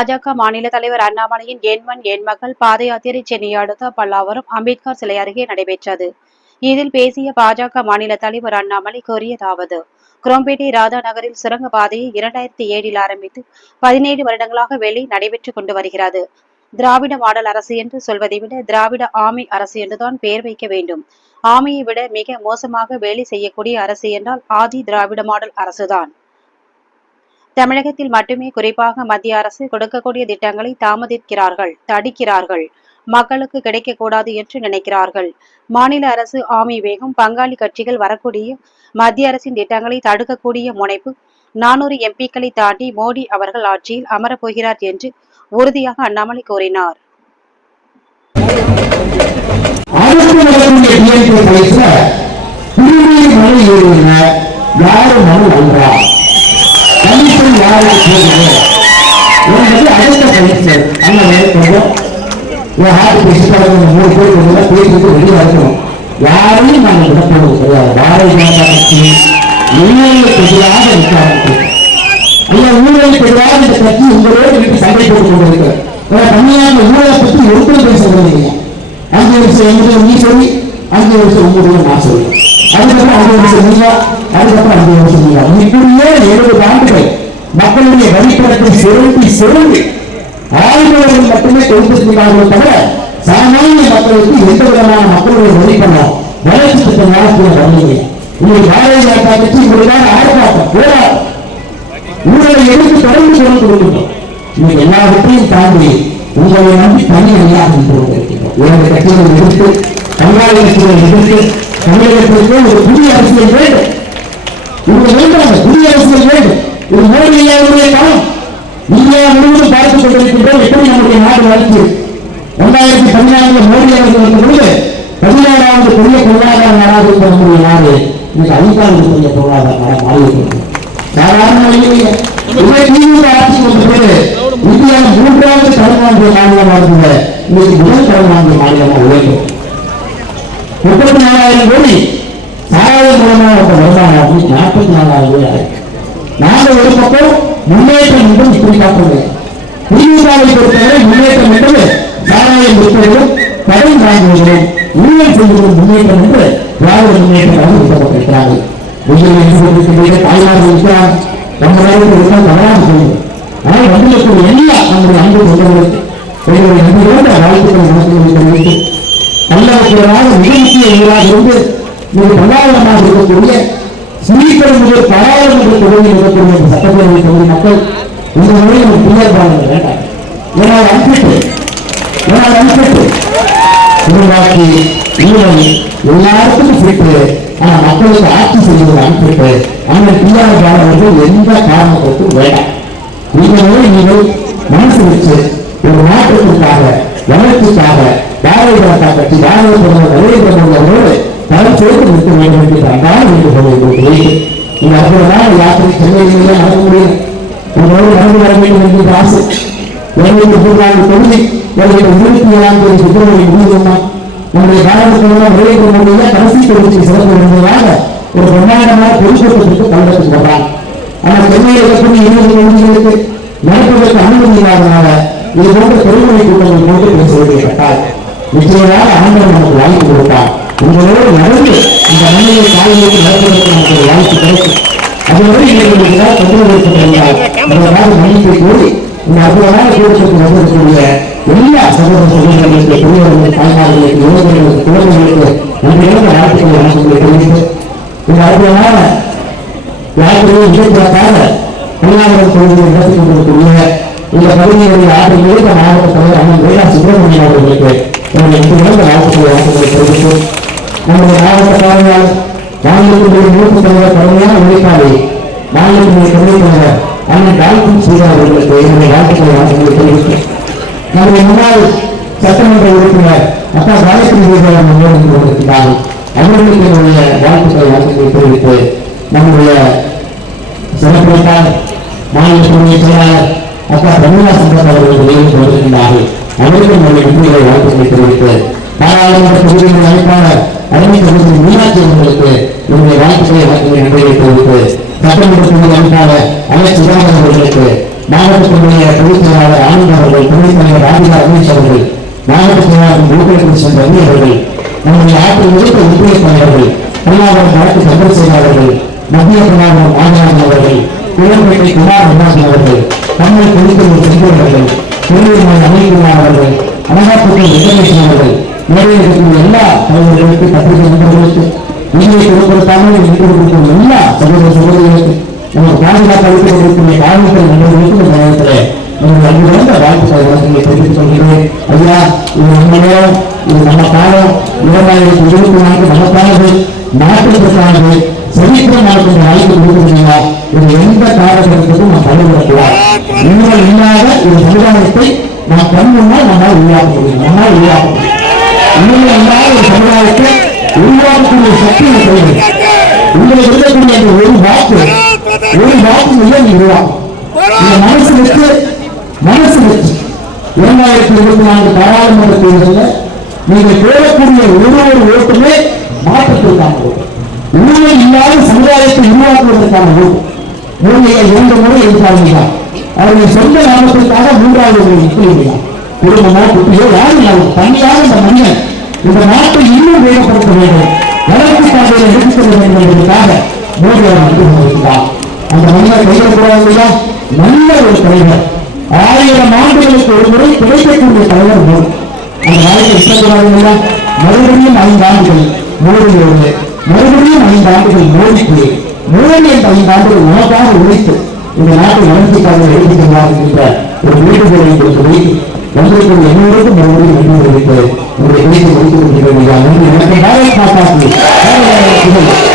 பாஜக மாநில தலைவர் அண்ணாமலையின் எண்மண் எண்மகள் பாத யாத்திரை சென்னை அடுத்த பல்லாவரம் அம்பேத்கர் சிலை அருகே நடைபெற்றது. இதில் பேசிய பாஜக மாநில தலைவர் அண்ணாமலை கூறியதாவது குரோம்பேட்டை ராதா நகரில் சுரங்க பாதையை இரண்டாயிரத்தி ஏழில் ஆரம்பித்து பதினேழு வருடங்களாக வேலை நடைபெற்றுக் கொண்டு வருகிறது. திராவிட மாடல் அரசு என்று சொல்வதை விட திராவிட ஆமை அரசு என்றுதான் பெயர் வைக்க வேண்டும். ஆமையை விட மிக மோசமாக வேலை செய்யக்கூடிய அரசு என்றால் ஆதி திராவிட மாடல் அரசுதான். தமிழகத்தில் மட்டுமே குறிப்பாக மத்திய அரசு கொடுக்கக்கூடிய திட்டங்களை தாமதிக்கிறார்கள் தடுக்கிறார்கள். மக்களுக்கு கிடைக்கக்கூடாது என்று நினைக்கிறார்கள். மாநில அரசு ஆமி வேகம் பங்காளி கட்சிகள் வரக்கூடிய மத்திய அரசின் திட்டங்களை தடுக்கக்கூடிய முனைப்பு நானூறு எம்பிக்களை தாண்டி மோடி அவர்கள் ஆட்சியில் அமரப்போகிறார் என்று உறுதியாக அண்ணாமலை கூறினார். யாரும் மனு எப்படி யாருக்கு போகுது என்பது அடுத்த பயிற்சி அண்ணா மேற்கொண்டோம் என் ஹார்ட் பேசிட்டு மூணு பேர் கொண்டு பேசிட்டு வெளியே இருக்கணும் யாரையும் நாங்கள் விடப்போவது கிடையாது. பாரதிய ஜனதா கட்சி ஊழலுக்கு எதிராக நிற்க ஆரம்பிக்கும் ஐயா ஊழலுக்கு எதிராக இந்த கட்சி உங்களோடு வீட்டு சண்டை போட்டுக் கொண்டிருக்கிறது தனியாக ஊழலை பற்றி ஒருத்தரும் பேசுறது இல்லையா அஞ்சு வருஷம் எங்களுக்கு நீ சொல்லி அஞ்சு வருஷம் உங்களுக்கு நான் சொல்லி அதுக்கப்புறம் அஞ்சு வருஷம் நீங்க அதுக்கப்புறம் அஞ்சு வருஷம் நீங்க இப்படியே எழுபது ஆண்டுகள் மக்களுடைய வழிபடத்தை சிறந்து சிறந்து ஆளுநர்கள் மட்டுமே கொடுத்திருக்கிறார்கள் தவிர சாமானிய மக்களுக்கு எந்த விதமான மக்களுடைய வழிபடம் வளர்ச்சி திட்டங்களால கூட வரலைங்க உங்களுக்கு பாரதிய ஜனதா கட்சி உங்களுக்காக ஆர்ப்பாட்டம் போராட்டம். உங்களை எடுத்து தொடர்ந்து குரல் கொடுக்கணும் இன்னைக்கு எல்லாவற்றையும் தாண்டி உங்களை நம்பி தனி அணியாக உங்களுடைய கட்சிகளை எதிர்த்து பங்காளி எதிர்த்து தமிழகத்திற்கு ஒரு புதிய அரசியல் வேண்டும். உங்களை வேண்டாங்க புதிய அரசியல் வேண்டும். இது மோடி இல்லாதவருடைய காலம் இந்தியா முழுவதும் பார்த்துக் கொண்டிருக்கின்றோம் எப்படி நம்முடைய நாடு வளர்ச்சி? இரண்டாயிரத்தி பதினான்கு மோடி அவர்கள் வந்த பொழுது பதினாறாவது பெரிய பொருளாதார நாடாக இருக்கக்கூடிய நாடு. இன்னைக்கு ஐந்தாவது பெரிய பொருளாதார நாடாக மாறியிருக்கிறது சாதாரண இல்லையே திமுக ஆட்சி வந்த பொழுது இந்தியா மூன்றாவது கடன் வாங்கிய மாநிலமாக இருந்த இன்னைக்கு முதல் கடன் வாங்கிய மாநிலமாக உழைக்கும் முப்பத்தி நாலாயிரம் கோடி சாராயம் மூலமாக வருமானம் நாற்பத்தி நாலாயிரம் கோடி ஆயிருக்கு நாங்கள் ஒரு பக்கம் முன்னேற்றம் என்றும் இப்படி பார்க்கவில்லை திமுகவை பொறுத்தவரை முன்னேற்றம் என்பது சாராயம் விற்பதும் கடன் வாங்குவதும் ஊழல் செய்வதும் முன்னேற்றம் என்று திராவிட முன்னேற்றமாக விரும்பப்பட்டிருக்கிறார்கள் வெயில் என்று கொண்டிருக்கின்ற தாய்மார்கள் இருக்கிறார். நம்ம நாளுக்கு இருந்தால் தவறாக செய்யும் ஆனால் வந்திருக்கும் எல்லா நம்முடைய அன்பு சொந்தங்களுக்கு எங்களுடைய நம்பிக்கையோட வாழ்த்துக்களை மனசில் தெரிவித்து நல்லவர்களாக மிக முக்கிய ஊராக இருந்து மிக இருக்கக்கூடிய ஸ்ரீபெரும் பாராளுமன்ற தொகுதியில் இருக்கக்கூடிய இந்த சட்டப்பேரவை தொகுதி மக்கள் இந்த முறையில் ஒரு பின்னர் பாருங்க வேண்டாம். ஏன்னா அனுப்பிட்டு ஏன்னா அனுப்பிட்டு உருவாக்கி ஊழல் எல்லாருக்கும் ஃபிட்டு ஆனா மக்களுக்கு ஆட்சி செய்வது அனுப்பிட்டு அந்த பிஆர் அவர்கள் எந்த காரணத்துக்கும் வேண்டாம். நீங்களே நீங்கள் மனசு வச்சு ஒரு நாட்டுக்காக வளர்ச்சிக்காக பாரதிய ஜனதா கட்சி பாரதிய பிரதமர் நரேந்திர மோடி அவர்களோடு தரம் நிற்க வேண்டும் என்று அன்றாட வேண்டுகோள் உங்களுக்கு இந்த அற்புதமான யாத்திரை சென்னையிலேயே நடக்க முடியும். உங்களோடு நடந்து வர வேண்டும் என்கிற ஆசை. எங்களுக்கு மூன்றாண்டு தொகுதி எங்களுக்கு இருபத்தி ஏழாம் தேதி பிப்ரவரி முடியுமா நம்முடைய காலத்துக்கு நரேந்திர மோடியில கடைசி தொகுதிக்கு சிறப்பு இருந்ததாக ஒரு பொதுக்கூட்டத்திற்கு ஆனா சென்னையில் இருக்கக்கூடிய இருபது தொகுதிகளுக்கு நடப்பதற்கு அனுமதி இல்லாதனால இது போன்ற பெருமொழி கூட்டங்கள் போட்டு பேச கட்டாயம் நிச்சயமாக ஆண்டவன் நமக்கு வாய்ப்பு கொடுத்தார். உங்களோடு நடந்து இந்த மண்ணிலை காலையில் நடப்பதற்கு நமக்கு ஒரு வாய்ப்பு கிடைக்கும். ஏதாவது தொந்தரவு ஏற்பட்டிருந்தால் கூறி இந்த அற்புதமான கூட்டத்திற்கு வந்திருக்கக்கூடிய எல்லா சகோதர சகோதரர்களுக்கு பெரியவர்களுக்கு தாய்மார்களுக்கு இளைஞர்களுக்கு குழந்தைகளுக்கு நன்றியான வாழ்த்துக்களை வணக்கங்களை தெரிவித்து இந்த அற்புதமான யாத்திரையை இயற்கையாக பல்லாயிரம் தொகுதியில் நடத்தி கொண்டிருக்கக்கூடிய இந்த பகுதிகளில் ஆறு இருக்க மாவட்ட தலைவர் அண்ணன் வேளா சுப்பிரமணியம் அவர்களுக்கு என்னுடைய வாழ்த்துக்களை வாழ்த்துக்களை தெரிவித்து நம்முடைய மாவட்ட தலைவர் மாநிலத்தினுடைய மூத்த தலைவர் கடுமையான உழைப்பாளி மாநிலத்தினுடைய துணைத் தலைவர் அண்ணன் டால்பின் சீரா அவர்களுக்கு என்னுடைய வாழ்த்துக்களை வாழ்த்துக்களை தெரிவித்து நம்முடைய முன்னாள் சட்டமன்ற உறுப்பினர் அப்பா காயத்ரி தேவன் நம்மோடு இருந்து அவர்களுக்கு என்னுடைய வாழ்த்துக்களை வாழ்த்துக்களை தெரிவித்து நம்முடைய சிறப்பித்தார் மாநில துணை செயலாளர் அப்பா தமிழா சங்கத் அவர்கள் வெளியில் கொண்டிருக்கிறார்கள் அவருக்கு நம்முடைய நன்றிகளை வாழ்த்துக்களை தெரிவித்து பாராளுமன்ற தொகுதியின் அமைப்பாளர் அருமை தொகுதி மீனாட்சி அவர்களுக்கு என்னுடைய வாழ்த்துக்களை வாழ்த்துக்களை நன்றிகளை தெரிவித்து சட்டமன்ற தொகுதி அமைப்பாளர் அலெக்ஸ் சுதாகர் அவர்களுக்கு மாவட்டத்தினுடைய பொதுச் செயலாளர் ஆனந்த் அவர்கள் துணைத் தலைவர் ராதிகா ரமேஷ் அவர்கள் மாவட்ட செயலாளர் கோகுலகிருஷ்ணன் ரவி அவர்கள் நம்முடைய ஆற்றில் முழுக்க ஒன்றிய தலைவர்கள் வழக்கு சந்திரசேகர் அவர்கள் மத்திய பல்லாவரம் மாதவன் அவர்கள் குளம்பேட்டை குமார் அவர்கள் தமிழ் பொதுத்துறை செல்வன் திருநெல்வேலி அணிகுமார் அவர்கள் அனகாப்பட்டி வெங்கடேசன் அவர்கள் மேடையில் எல்லா தலைவர்களுக்கு பத்திரிகை நண்பர்களுக்கு உண்மையை கொடுப்பதற்காக நின்று கொடுக்கும் எல்லா சகோதர சகோதரிகளுக்கு நம்ம பாதுகாப்பு அளித்துக் கொண்டிருக்கிற நண்பர்களுக்கு இந்த நேரத்தில் நீங்கள் அங்கு வந்த வாழ்த்துக்களை தெரிவித்துக் கொள்கிறேன் ஐயா இது நம்ம நேரம் இது நம்ம காலம் இரண்டாயிரத்தி இருபத்தி நான்கு நமக்கானது நாட்டிற்கானது சரித்திர நாட்டின் வாய்ப்பு இது எந்த காலகட்டத்துக்கும் நாம் தள்ளிவிடக்கூடாது நீங்கள் இல்லாத ஒரு சமுதாயத்தை நாம் கண் நம்மால் உருவாக்க முடியும். நம்மால் உருவாக்க முடியும். நீங்கள் இல்லாத ஒரு சமுதாயத்தை உருவாக்கக்கூடிய சக்தி இருக்கிறது உங்களுக்கு இருக்கக்கூடிய அந்த ஒரு வாக்கு ஒரு வாக்கு இல்லை உருவாக்கும் இந்த மனசு மனசு வச்சு இரண்டாயிரத்தி இருபத்தி நான்கு பாராளுமன்ற தேர்தலில் நீங்கள் போடக்கூடிய ஒரு ஒரு ஓட்டுமே மாற்றத்திற்கான ஓட்டு இல்லாத சமுதாயத்தை உருவாக்குவதற்கான ஓட்டு மூலிகை இரண்டு முறை சொந்த நாமத்திற்காக மூன்றாவது முறை நிற்கிறீர்களா குடும்பமோ குட்டியோ யாரும் இல்லை. தனியாக இந்த மனிதன் இந்த நாட்டை இன்னும் வேகப்படுத்த வேண்டும். வளர்ச்சி பாதையை எடுத்துக் கொள்ள வேண்டும் என்பதற்காக மோடி அவர் வந்து அந்த மனிதர் கைவிடக்கூடாது இல்லையா நல்ல ஒரு தலைவர். ஆயிரம் ஆண்டுகளுக்கு ஒரு முறை கிடைக்கக்கூடிய தலைவர் மோடி. அந்த வாழ்க்கை இஷ்டக்கூடாது மறுபடியும் ஐந்து ஆண்டுகள் மோடியோடு மறுபடியும் ஐந்து ஆண்டுகள் மோடிக்கு மோடி என்ற ஐந்து ஆண்டுகள் உனக்காக உழைத்து இந்த நாட்டை வளர்ச்சி வளர்ச்சிக்காக எடுத்துக் கொள்வார் என்ற ஒரு வேண்டுகோளை உங்களுக்கு வைத்து வந்திருக்கும் எல்லோருக்கும் மறுபடியும் நன்றி தெரிவித்து உங்களுடைய பேசி முடித்துக் கொண்டிருக்கிறீர்கள் நன்றி எனக்கு.